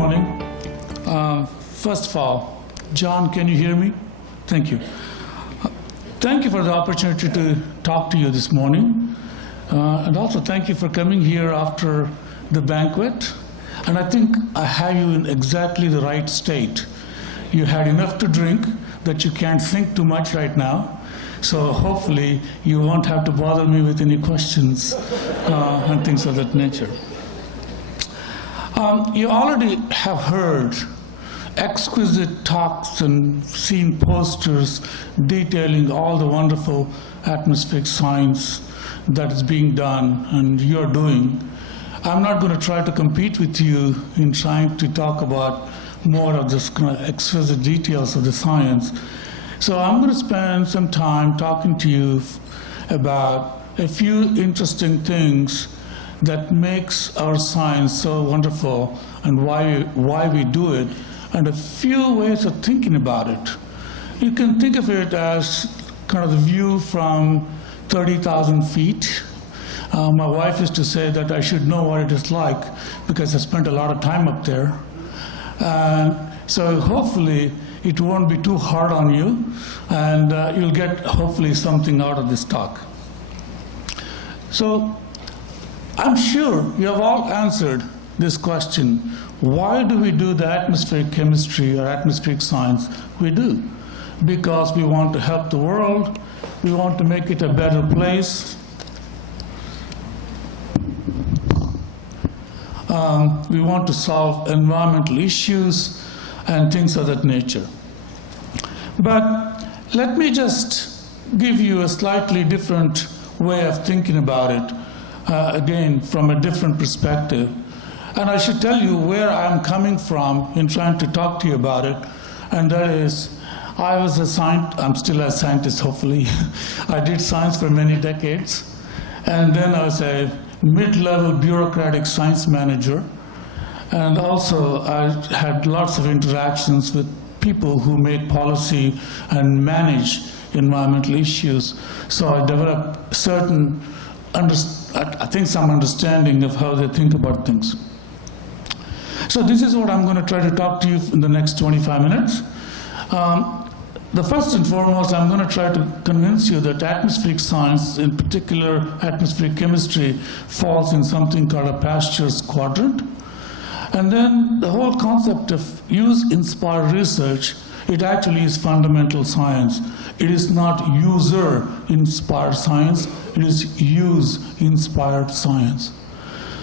morning. First of all, John, can you hear me? Thank you. Thank you for the opportunity to talk to you this morning. And also thank you for coming here after the banquet. And I think I have you in exactly the right state. You had enough to drink that you can't think too much right now. So hopefully you won't have to bother me with any questions and things of that nature. You already have heard exquisite talks and seen posters detailing all the wonderful atmospheric science that is being done and you're doing. I'm not going to try to compete with you in trying to talk about more of this kind of exquisite details of the science. So I'm going to spend some time talking to you about a few interesting things that makes our science so wonderful and why we do it, and a few ways of thinking about it. You can think of it as kind of the view from 30,000 feet. My wife used to say that I should know what it is like because I spent a lot of time up there. So hopefully it won't be too hard on you, and you'll get hopefully something out of this talk. So I'm sure you have all answered this question. Why do we do the atmospheric chemistry or atmospheric science we do? Because we want to help the world, we want to make it a better place. We want to solve environmental issues and things of that nature. But let me just give you a slightly different way of thinking about it, again, from a different perspective. And I should tell you where I'm coming from in trying to talk to you about it, and that is, I was a scientist, I'm still a scientist, hopefully. I did science for many decades, and then I was a mid-level bureaucratic science manager, and also I had lots of interactions with people who make policy and manage environmental issues. So I developed certain, I think some understanding of how they think about things. So this is what I'm going to try to talk to you in the next 25 minutes. The first and foremost, I'm going to try to convince you that atmospheric science, in particular atmospheric chemistry, falls in something called a Pasteur's quadrant. And then the whole concept of use-inspired research, it actually is fundamental science. It is not user-inspired science, it is use-inspired science.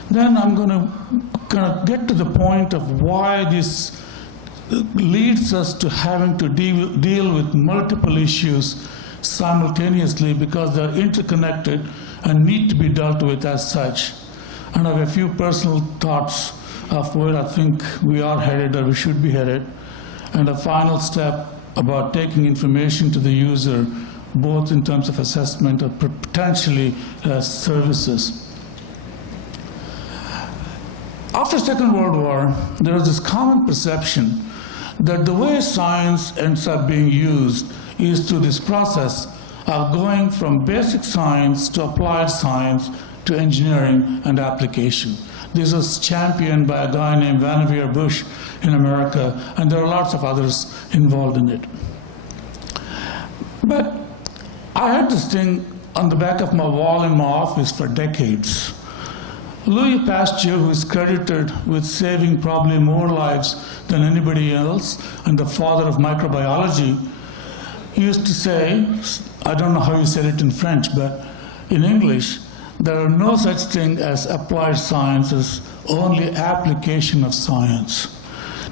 Then I'm going to kind of get to the point of why this leads us to having to deal with multiple issues simultaneously because they're interconnected and need to be dealt with as such. And I have a few personal thoughts of where I think we are headed or we should be headed, and a final step about taking information to the user, both in terms of assessment or potentially services. After the Second World War, there was this common perception that the way science ends up being used is through this process of going from basic science to applied science to engineering and application. This was championed by a guy named Vannevar Bush in America, and there are lots of others involved in it. But I had this thing on the back of my wall in my office for decades. Louis Pasteur, who is credited with saving probably more lives than anybody else, and the father of microbiology, used to say, I don't know how you said it in French, but in English, there are no such thing as applied sciences, only application of science.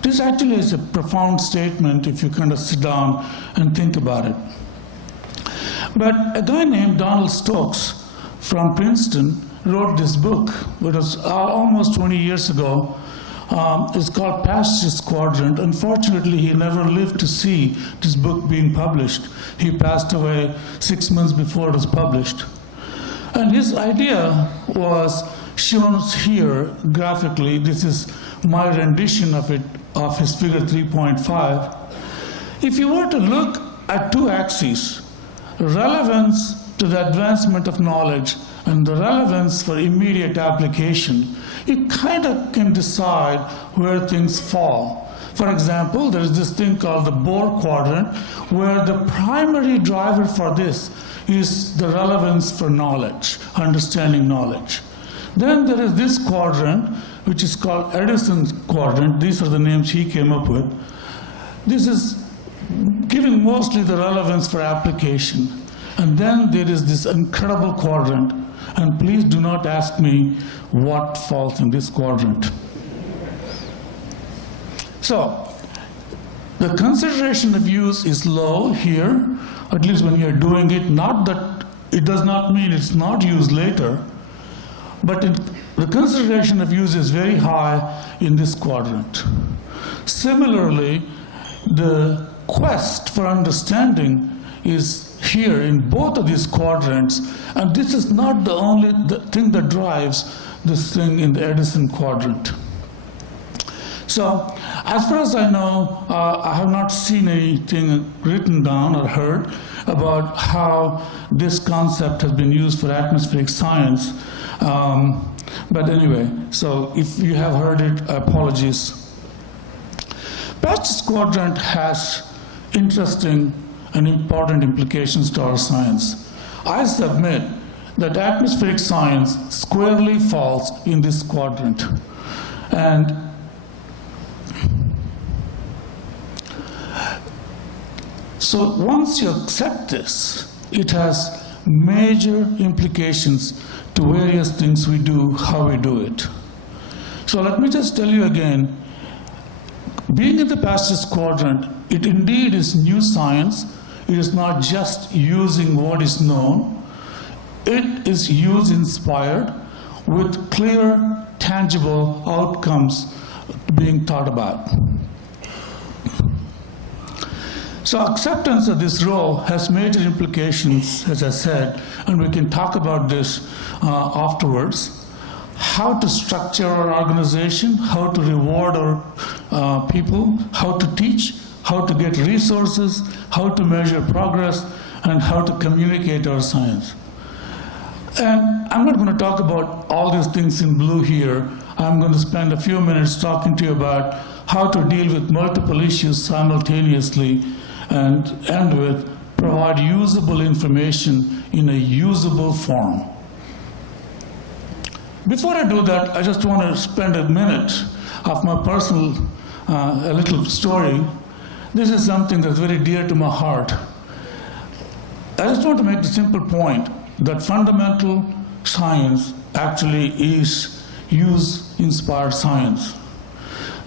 This actually is a profound statement if you kind of sit down and think about it. But a guy named Donald Stokes from Princeton wrote this book, it was almost 20 years ago. It's called Pasteur's Quadrant. Unfortunately, he never lived to see this book being published. He passed away 6 months before it was published. And his idea was shown here graphically. This is my rendition of it, of his figure 3.5. If you were to look at two axes, relevance to the advancement of knowledge and the relevance for immediate application, you kind of can decide where things fall. For example, there is this thing called the Bohr quadrant, where the primary driver for this is the relevance for knowledge, understanding knowledge. Then there is this quadrant, which is called Edison's quadrant. These are the names he came up with. This is giving mostly the relevance for application. And then there is this incredible quadrant, and please do not ask me what falls in this quadrant. So, the consideration of use is low here, at least when you're doing it. Not that it does not mean it's not used later, but the consideration of use is very high in this quadrant. Similarly, the quest for understanding is here in both of these quadrants, and this is not the only thing that drives this thing in the Edison quadrant. So, as far as I know, I have not seen anything written down or heard about how this concept has been used for atmospheric science. But anyway, so if you have heard it, apologies. Pasch's quadrant has interesting and important implications to our science. I submit that atmospheric science squarely falls in this quadrant. And so once you accept this, it has major implications to various things we do, how we do it. So let me just tell you again, being in the Pasch's quadrant, it indeed is new science. It is not just using what is known. It is use-inspired with clear, tangible outcomes being thought about. So acceptance of this role has major implications, as I said, and we can talk about this afterwards. How to structure our organization, how to reward our people, how to teach, how to get resources, how to measure progress, and how to communicate our science. And I'm not going to talk about all these things in blue here. I'm going to spend a few minutes talking to you about how to deal with multiple issues simultaneously and end with provide usable information in a usable form. Before I do that, I just want to spend a minute of my personal, a little story. This is something that's very dear to my heart. I just want to make the simple point that fundamental science actually is use-inspired science.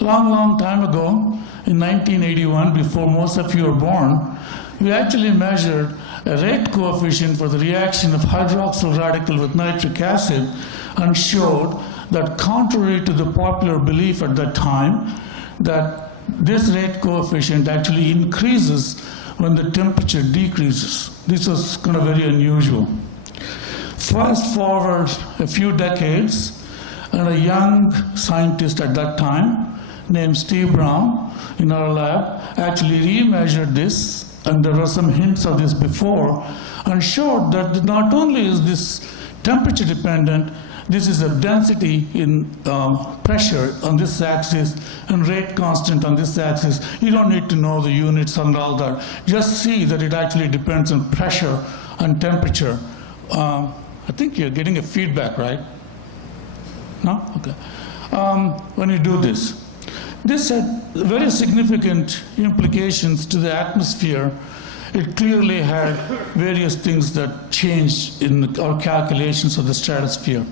Long time ago, in 1981, before most of you were born, we actually measured a rate coefficient for the reaction of hydroxyl radical with nitric acid and showed that, contrary to the popular belief at that time, that this rate coefficient actually increases when the temperature decreases. This was kind of very unusual. Fast forward a few decades, and a young scientist at that time named Steve Brown in our lab actually remeasured this, and there were some hints of this before, and showed that not only is this temperature dependent, this is a density in pressure on this axis and rate constant on this axis. You don't need to know the units and all that. Just see that it actually depends on pressure and temperature. I think you're getting a feedback, right? No? Okay. When you do this. This had very significant implications to the atmosphere. It clearly had various things that changed in our calculations of the stratosphere.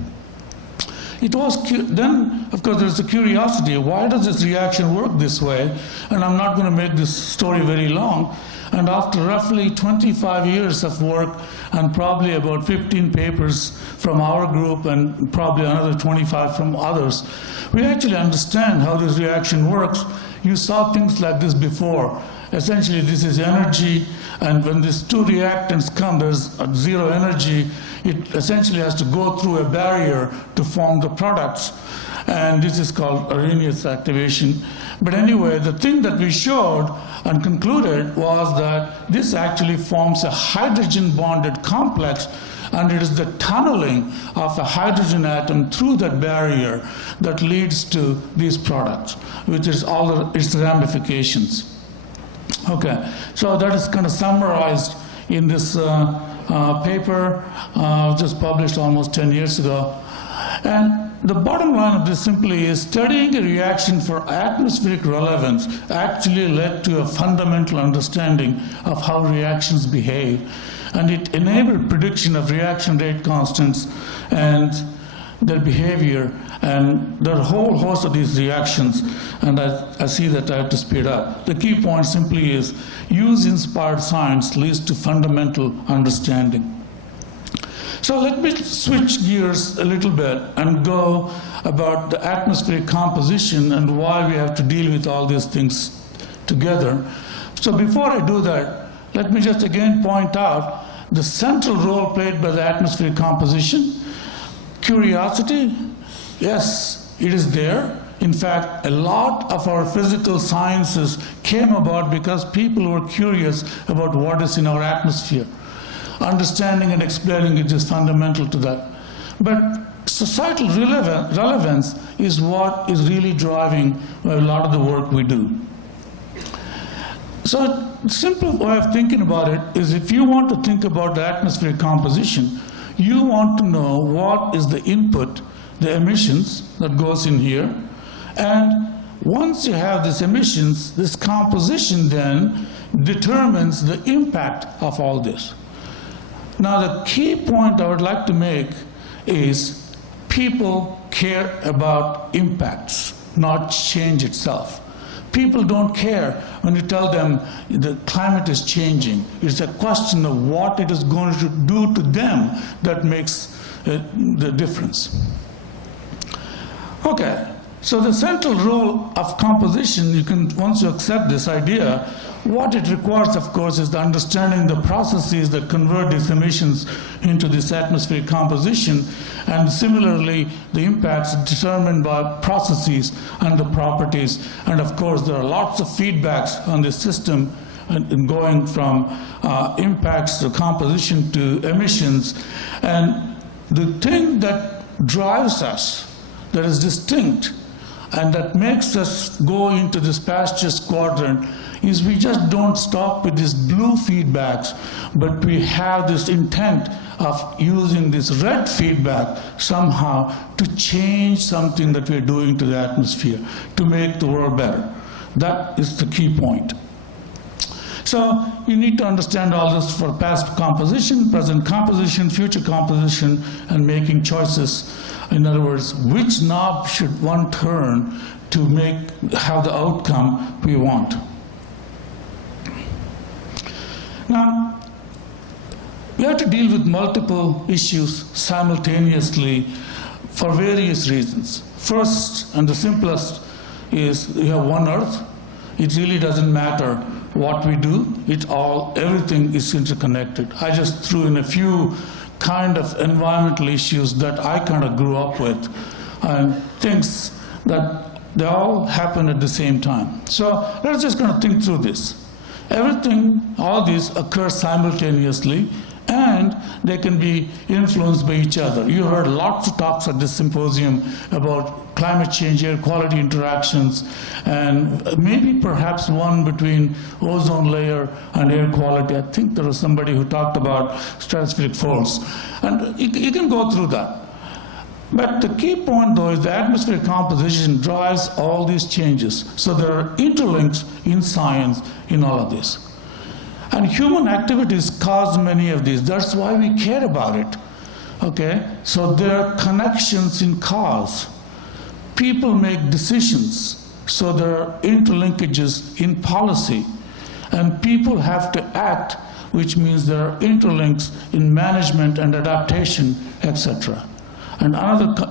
It was then, of course, there's a curiosity. Why does this reaction work this way? And I'm not going to make this story very long. And after roughly 25 years of work and probably about 15 papers from our group and probably another 25 from others, we actually understand how this reaction works. You saw things like this before. Essentially, this is energy, and when these two reactants come, there's zero energy. It essentially has to go through a barrier to form the products, and this is called Arrhenius activation. But anyway, the thing that we showed and concluded was that this actually forms a hydrogen-bonded complex, and it is the tunneling of a hydrogen atom through that barrier that leads to these products, which is all its ramifications. Okay, so that is kind of summarized in this paper just published almost 10 years ago. And the bottom line of this simply is studying a reaction for atmospheric relevance actually led to a fundamental understanding of how reactions behave, and it enabled prediction of reaction rate constants and their behavior and there are a whole host of these reactions, and I see that I have to speed up. The key point simply is use-inspired science leads to fundamental understanding. So let me switch gears a little bit and go about the atmospheric composition and why we have to deal with all these things together. So before I do that, let me just again point out the central role played by the atmospheric composition. Curiosity, yes, it is there. In fact, a lot of our physical sciences came about because people were curious about what is in our atmosphere. Understanding and explaining it is fundamental to that. But societal relevance is what is really driving a lot of the work we do. So the simple way of thinking about it is if you want to think about the atmospheric composition, you want to know what is the input, the emissions that goes in here. And once you have these emissions, this composition then determines the impact of all this. Now, the key point I would like to make is people care about impacts, not change itself. People don't care when you tell them the climate is changing. It's a question of what it is going to do to them that makes the difference. Okay, so the central role of composition, once you accept this idea, what it requires, of course, is the understanding the processes that convert these emissions into this atmospheric composition, and similarly, the impacts determined by processes and the properties. And of course, there are lots of feedbacks on this system, and going from impacts to composition to emissions. And the thing that drives us, that is distinct, and that makes us go into this pastures quadrant is we just don't stop with these blue feedbacks, but we have this intent of using this red feedback somehow to change something that we're doing to the atmosphere, to make the world better. That is the key point. So you need to understand all this for past composition, present composition, future composition, and making choices. In other words, which knob should one turn to have the outcome we want? Now, we have to deal with multiple issues simultaneously for various reasons. First, and the simplest, is we have one Earth. It really doesn't matter what we do. Everything is interconnected. I just threw in a few kind of environmental issues that I kind of grew up with, and things that they all happen at the same time. So let's just kind of think through this. Everything, all these occur simultaneously, and they can be influenced by each other. You heard lots of talks at this symposium about climate change, air quality interactions, and maybe perhaps one between ozone layer and air quality. I think there was somebody who talked about stratospheric folds. And you can go through that. But the key point, though, is the atmospheric composition drives all these changes. So there are interlinks in science in all of this. And human activities cause many of these. That's why we care about it. Okay? So there are connections in cause. People make decisions. So there are interlinkages in policy. And people have to act, which means there are interlinks in management and adaptation, etc. And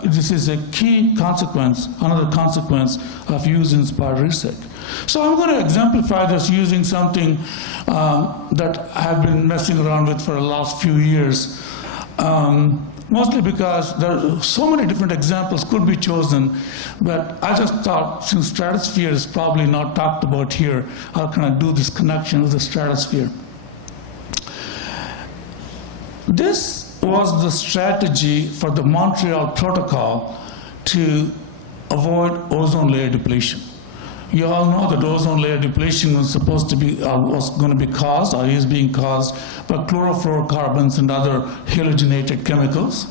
this is a key consequence, another consequence of use-inspired research. So I'm going to exemplify this using something that I've been messing around with for the last few years, mostly because there are so many different examples could be chosen, but I just thought since stratosphere is probably not talked about here, how can I do this connection with the stratosphere? This was the strategy for the Montreal Protocol to avoid ozone layer depletion. You all know that ozone layer depletion was supposed to be, was going to be caused, or is being caused, by chlorofluorocarbons and other halogenated chemicals.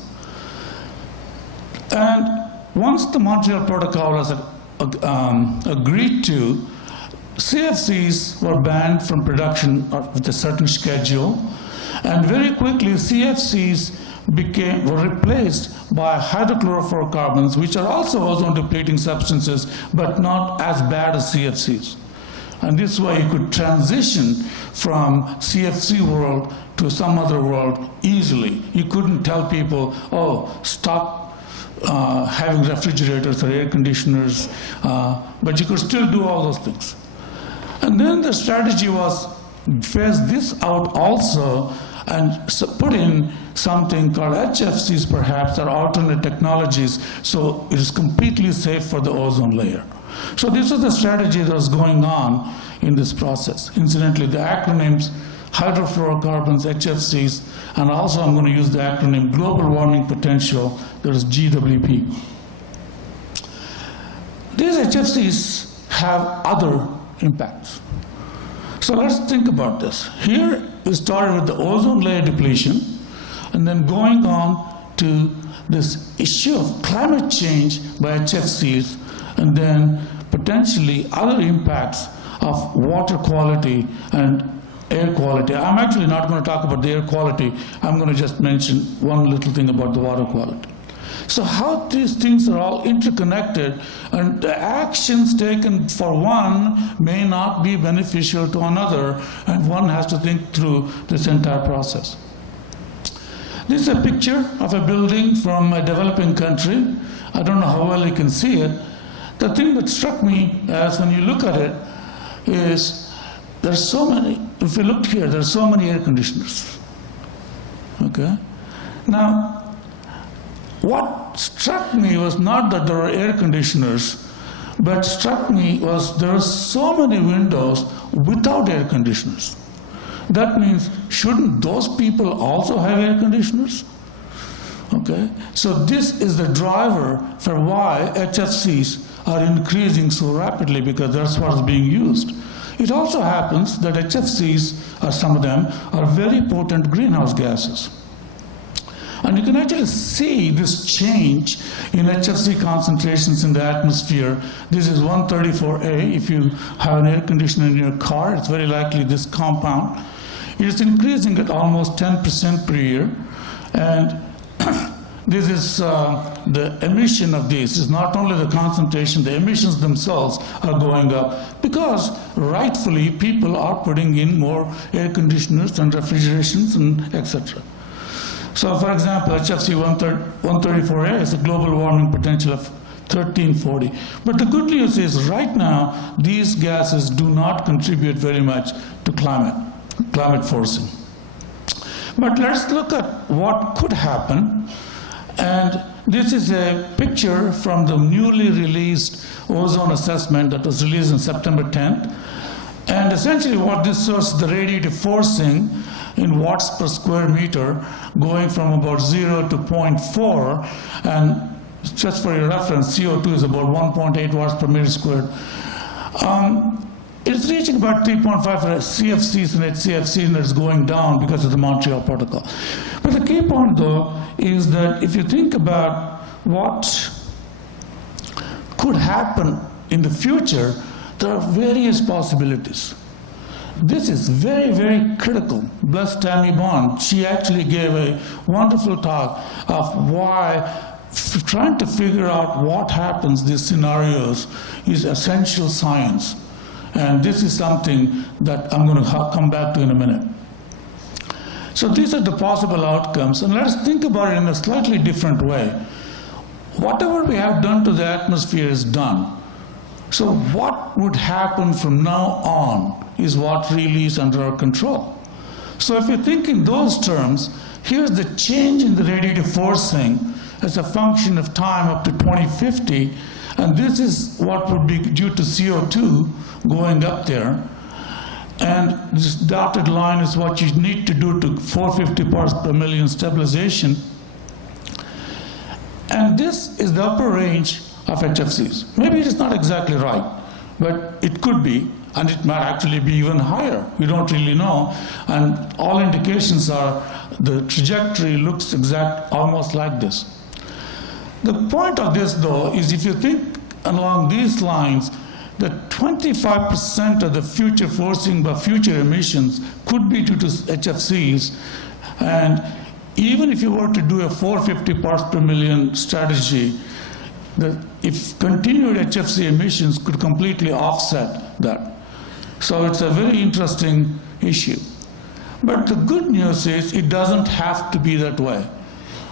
And once the Montreal Protocol was agreed to, CFCs were banned from production with a certain schedule, and very quickly CFCs were replaced by hydrochlorofluorocarbons, which are also ozone-depleting substances, but not as bad as CFCs. And this way you could transition from CFC world to some other world easily. You couldn't tell people, oh, stop having refrigerators or air conditioners, but you could still do all those things. And then the strategy was phase this out also and put in something called HFCs perhaps, or alternate technologies, so it is completely safe for the ozone layer. So this was the strategy that was going on in this process. Incidentally, the acronyms hydrofluorocarbons, HFCs, and also I'm going to use the acronym global warming potential, that is GWP. These HFCs have other impacts. So let's think about this. Here we started with the ozone layer depletion, and then going on to this issue of climate change by HFCs, and then potentially other impacts of water quality and air quality. I'm actually not going to talk about the air quality. I'm going to just mention one little thing about the water quality. So how these things are all interconnected, and the actions taken for one may not be beneficial to another, and one has to think through this entire process. This is a picture of a building from a developing country. I don't know how well you can see it. The thing that struck me as when you look at it is there's so many, if you look here, there's so many air conditioners. Okay? Now, what struck me was not that there were air conditioners, but struck me was there are so many windows without air conditioners. That means, shouldn't those people also have air conditioners? Okay? So this is the driver for why HFCs are increasing so rapidly, because that's what is being used. It also happens that HFCs, or some of them, are very potent greenhouse gases. And you can actually see this change in HFC concentrations in the atmosphere. This is 134A. If you have an air conditioner in your car, it's very likely this compound. It is increasing at almost 10% per year. And this is the emission of these. It's not only the concentration, the emissions themselves are going up, because rightfully people are putting in more air conditioners and refrigerations and etc. So for example, HFC 134A is a global warming potential of 1340. But the good news is right now, these gases do not contribute very much to climate forcing. But let's look at what could happen. And this is a picture from the newly released ozone assessment that was released on September 10th. And essentially what this shows is the radiative forcing in watts per square meter, going from about 0 to 0.4, and just for your reference, CO2 is about 1.8 watts per meter squared. It's reaching about 3.5 for CFCs and HCFCs, and it's going down because of the Montreal Protocol. But the key point, though, is that if you think about what could happen in the future, there are various possibilities. This is very, very critical. Bless Tammy Bond. She actually gave a wonderful talk of why trying to figure out what happens in these scenarios is essential science. And this is something that I'm going to come back to in a minute. So these are the possible outcomes, and let's think about it in a slightly different way. Whatever we have done to the atmosphere is done. So what would happen from now on is what really is under our control. So if you think in those terms, here's the change in the radiative forcing as a function of time up to 2050, and this is what would be due to CO2 going up there. And this dotted line is what you need to do to 450 parts per million stabilization. And this is the upper range of HFCs. Maybe it is not exactly right, but it could be, and it might actually be even higher. We don't really know. And all indications are the trajectory looks almost like this. The point of this, though, is if you think along these lines, that 25% of the future forcing by future emissions could be due to HFCs. And even if you were to do a 450 parts per million strategy, if continued HFC emissions could completely offset that. So it's a very interesting issue. But the good news is it doesn't have to be that way.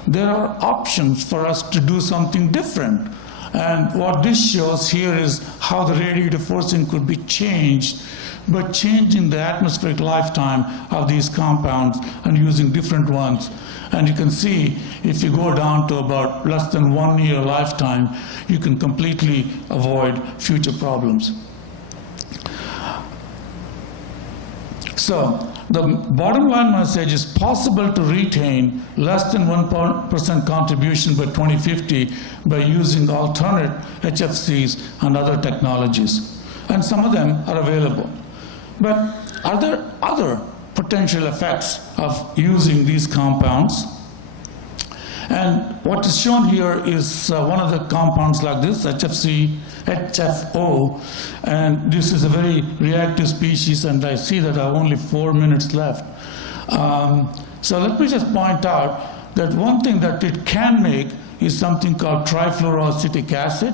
There are options for us to do something different. And what this shows here is how the radiative forcing could be changed by changing the atmospheric lifetime of these compounds and using different ones. And you can see if you go down to about less than 1 year lifetime, you can completely avoid future problems. So the bottom line message is possible to retain less than 1% contribution by 2050 by using alternate HFCs and other technologies. And some of them are available. But are there other potential effects of using these compounds? And what is shown here is one of the compounds like this, HFO, and this is a very reactive species, and I see that I have only 4 minutes left. So let me just point out that one thing that it can make is something called trifluoroacetic acid.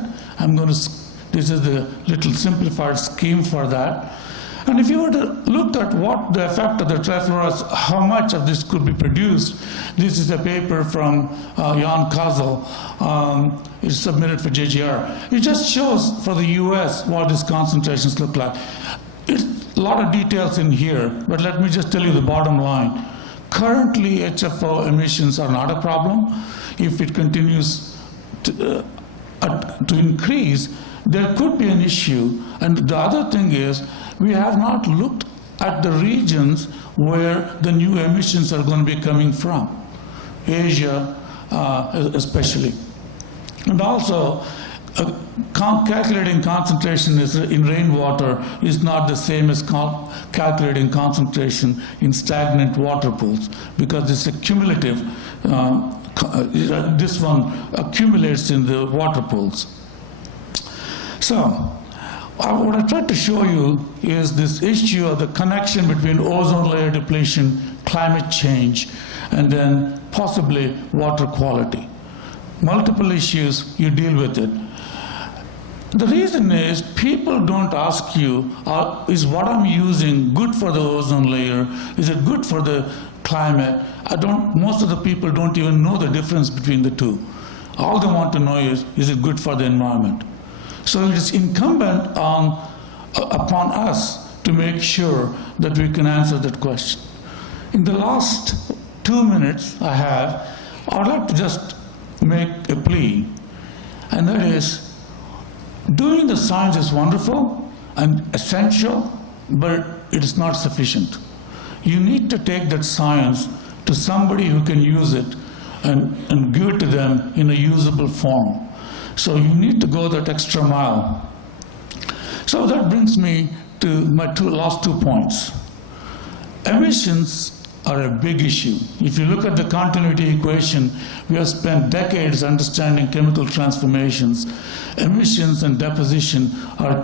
This is the little simplified scheme for that. And if you were to look at what the effect of the trifluoroacetic, how much of this could be produced, this is a paper from Jan Kazel. It's submitted for JGR. It just shows for the US what these concentrations look like. It's a lot of details in here, but let me just tell you the bottom line. Currently, HFO emissions are not a problem. If it continues to increase, there could be an issue. And the other thing is, we have not looked at the regions where the new emissions are going to be coming from, Asia especially. And also, calculating concentration in rainwater is not the same as calculating concentration in stagnant water pools, because it's a cumulative, this one accumulates in the water pools. So, what I tried to show you is this issue of the connection between ozone layer depletion, climate change, and then possibly water quality. Multiple issues, you deal with it. The reason is people don't ask you, is what I'm using good for the ozone layer? Is it good for the climate? Most of the people don't even know the difference between the two. All they want to know is it good for the environment? So it is incumbent upon us to make sure that we can answer that question. In the last 2 minutes I would like to just make a plea, and that is, doing the science is wonderful and essential, but it is not sufficient. You need to take that science to somebody who can use it and give it to them in a usable form. So you need to go that extra mile. So that brings me to my last 2 points. Emissions are a big issue. If you look at the continuity equation, we have spent decades understanding chemical transformations. Emissions and deposition are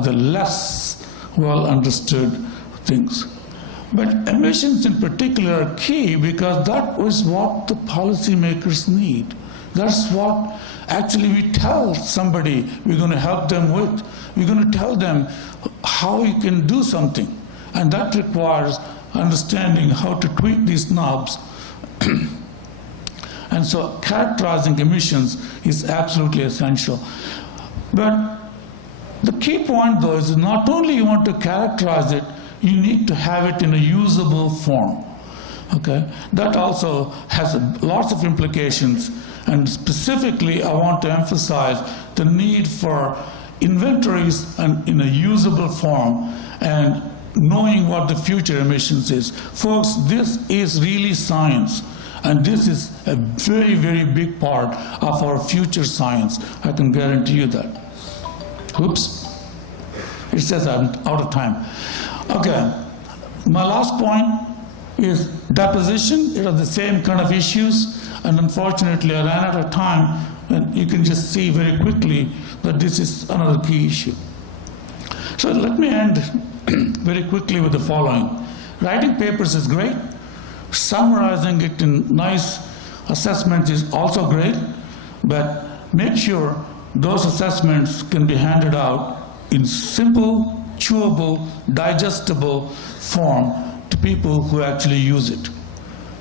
the less well understood things. But emissions in particular are key because that is what the policymakers need. That's what actually we tell somebody we're going to help them with. We're going to tell them how you can do something. And that requires understanding how to tweak these knobs. And so characterizing emissions is absolutely essential. But the key point, though, is not only you want to characterize it, you need to have it in a usable form. Okay? That also has lots of implications. And specifically, I want to emphasize the need for inventories and in a usable form, and knowing what the future emissions is. Folks, this is really science. And this is a very, very big part of our future science. I can guarantee you that. Oops. It says I'm out of time. Okay. My last point is deposition. It are the same kind of issues. And unfortunately, I ran out of time. And you can just see very quickly that this is another key issue. So let me end very quickly with the following. Writing papers is great. Summarizing it in nice assessments is also great, but make sure those assessments can be handed out in simple, chewable, digestible form to people who actually use it.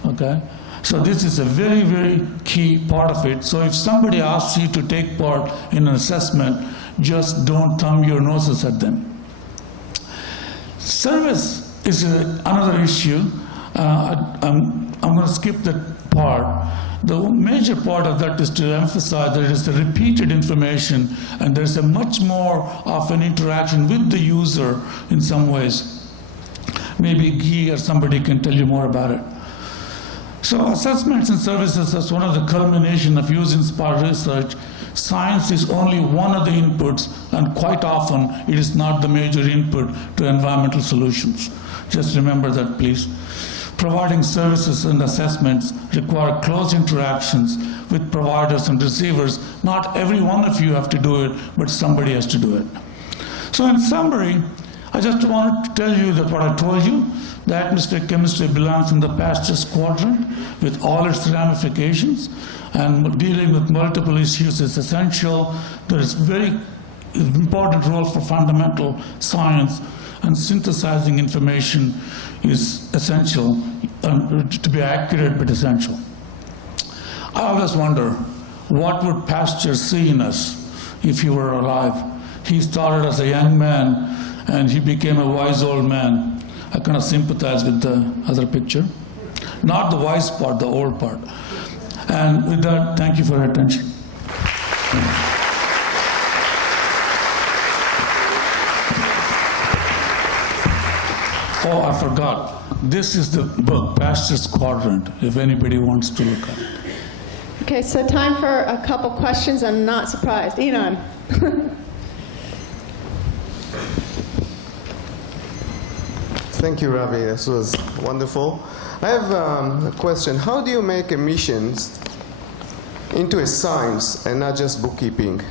Okay? So this is a very, very key part of it. So if somebody asks you to take part in an assessment, just don't thumb your noses at them. Service is another issue. I'm going to skip that part. The major part of that is to emphasize that it is the repeated information, and there's a much more of an interaction with the user in some ways. Maybe Guy or somebody can tell you more about it. So assessments and services is one of the culmination of user-inspired research. Science is only one of the inputs, and quite often it is not the major input to environmental solutions. Just remember that, please. Providing services and assessments require close interactions with providers and receivers. Not every one of you have to do it, but somebody has to do it. So in summary, I just wanted to tell you that what I told you, the atmospheric chemistry belongs in the Pastures quadrant with all its ramifications, and dealing with multiple issues is essential. There is very important role for fundamental science, and synthesizing information is essential, to be accurate but essential. I always wonder, what would Pasteur see in us if he were alive? He started as a young man and he became a wise old man. I kind of sympathize with the other picture. Not the wise part, the old part. And with that, thank you for your attention. Oh, I forgot. This is the book, Pasteur's Quadrant, if anybody wants to look at it. Okay, so time for a couple questions. I'm not surprised. Enon. Thank you, Ravi. This was wonderful. I have a question. How do you make emissions into a science and not just bookkeeping?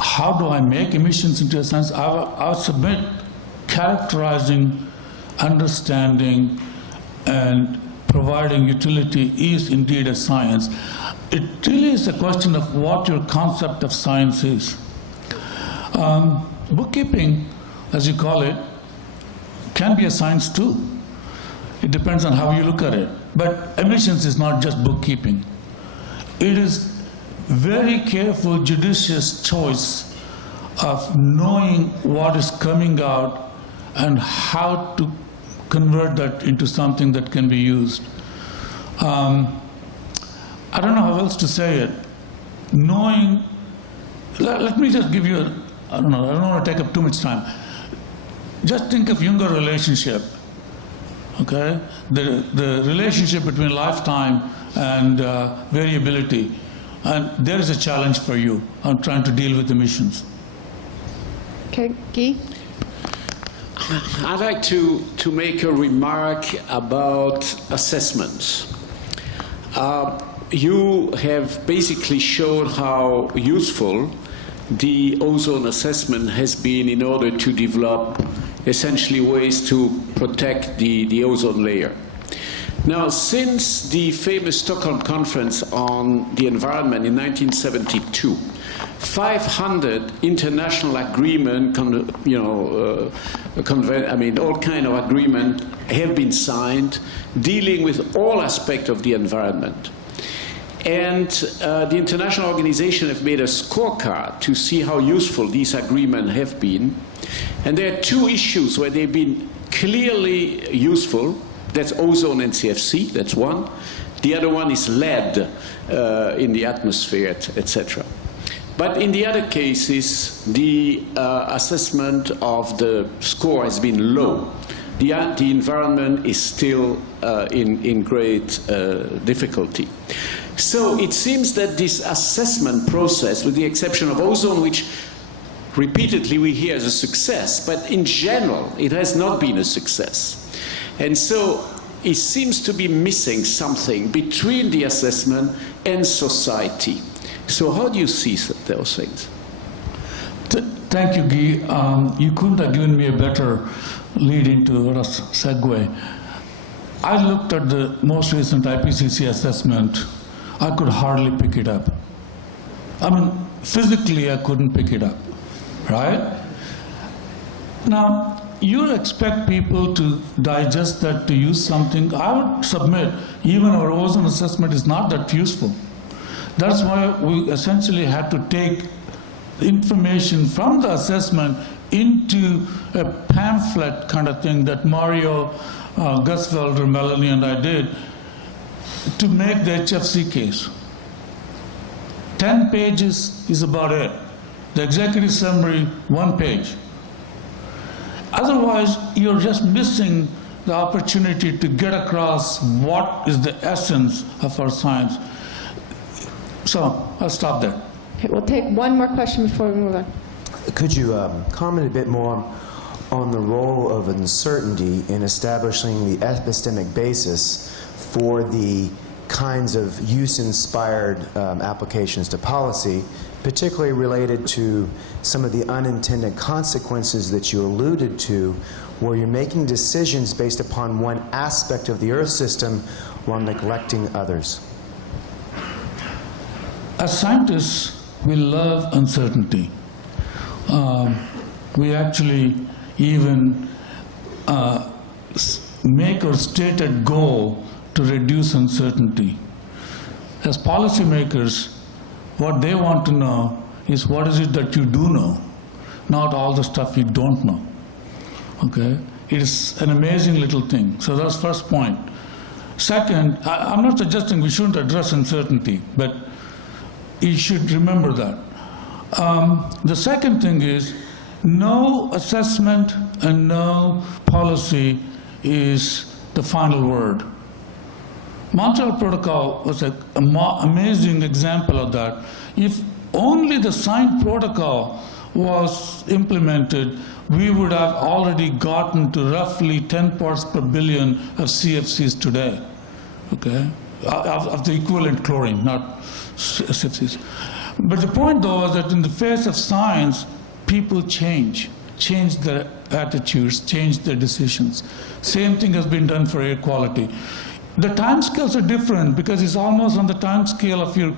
How do I make emissions into a science? I would submit characterizing, understanding, and providing utility is indeed a science. It really is a question of what your concept of science is. Bookkeeping, as you call it, can be a science too. It depends on how you look at it. But emissions is not just bookkeeping. It is very careful, judicious choice of knowing what is coming out and how to convert that into something that can be used. I don't know how else to say it. Knowing, let me just give you I don't want to take up too much time. Just think of Junger relationship, okay? The relationship between lifetime and variability. And there is a challenge for you on trying to deal with emissions. Okay, Guy? I'd like to make a remark about assessments. You have basically shown how useful the ozone assessment has been in order to develop essentially ways to protect the ozone layer. Now, since the famous Stockholm Conference on the Environment in 1972, 500 international agreement, all kind of agreement have been signed dealing with all aspects of the environment. And the international organization have made a scorecard to see how useful these agreements have been. And there are two issues where they've been clearly useful. That's ozone and CFC, that's one. The other one is lead in the atmosphere, etc. But in the other cases, the assessment of the score has been low. The environment is still in great difficulty. So it seems that this assessment process, with the exception of ozone, which repeatedly we hear as a success, but in general it has not been a success. And so it seems to be missing something between the assessment and society. So how do you see those things? Thank you, Guy. You couldn't have given me a better lead into a segue. I looked at the most recent IPCC assessment. I could hardly pick it up. I mean, physically I couldn't pick it up, right? Now, you expect people to digest that, to use something. I would submit even our ozone assessment is not that useful. That's why we essentially had to take information from the assessment into a pamphlet kind of thing that Mario Gusfelder, Melanie, and I did to make the HFC case. 10 pages is about it. The executive summary, 1 page. Otherwise, you're just missing the opportunity to get across what is the essence of our science. So I'll stop there. Okay, we'll take one more question before we move on. Could you comment a bit more on the role of uncertainty in establishing the epistemic basis for the kinds of use-inspired applications to policy, particularly related to some of the unintended consequences that you alluded to, where you're making decisions based upon one aspect of the Earth system while neglecting others? As scientists, we love uncertainty. We actually even make our stated goal to reduce uncertainty. As policymakers, what they want to know is what is it that you do know, not all the stuff you don't know. Okay? It is an amazing little thing. So that's first point. Second, I'm not suggesting we shouldn't address uncertainty, but you should remember that. The second thing is, no assessment and no policy is the final word. Montreal Protocol was an amazing example of that. If only the signed protocol was implemented, we would have already gotten to roughly 10 parts per billion of CFCs today, okay? Of the equivalent chlorine, not CFCs. But the point, though, is that in the face of science, people change their attitudes, change their decisions. Same thing has been done for air quality. The time scales are different because it's almost on the time scale of your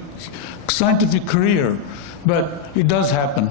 scientific career, but it does happen.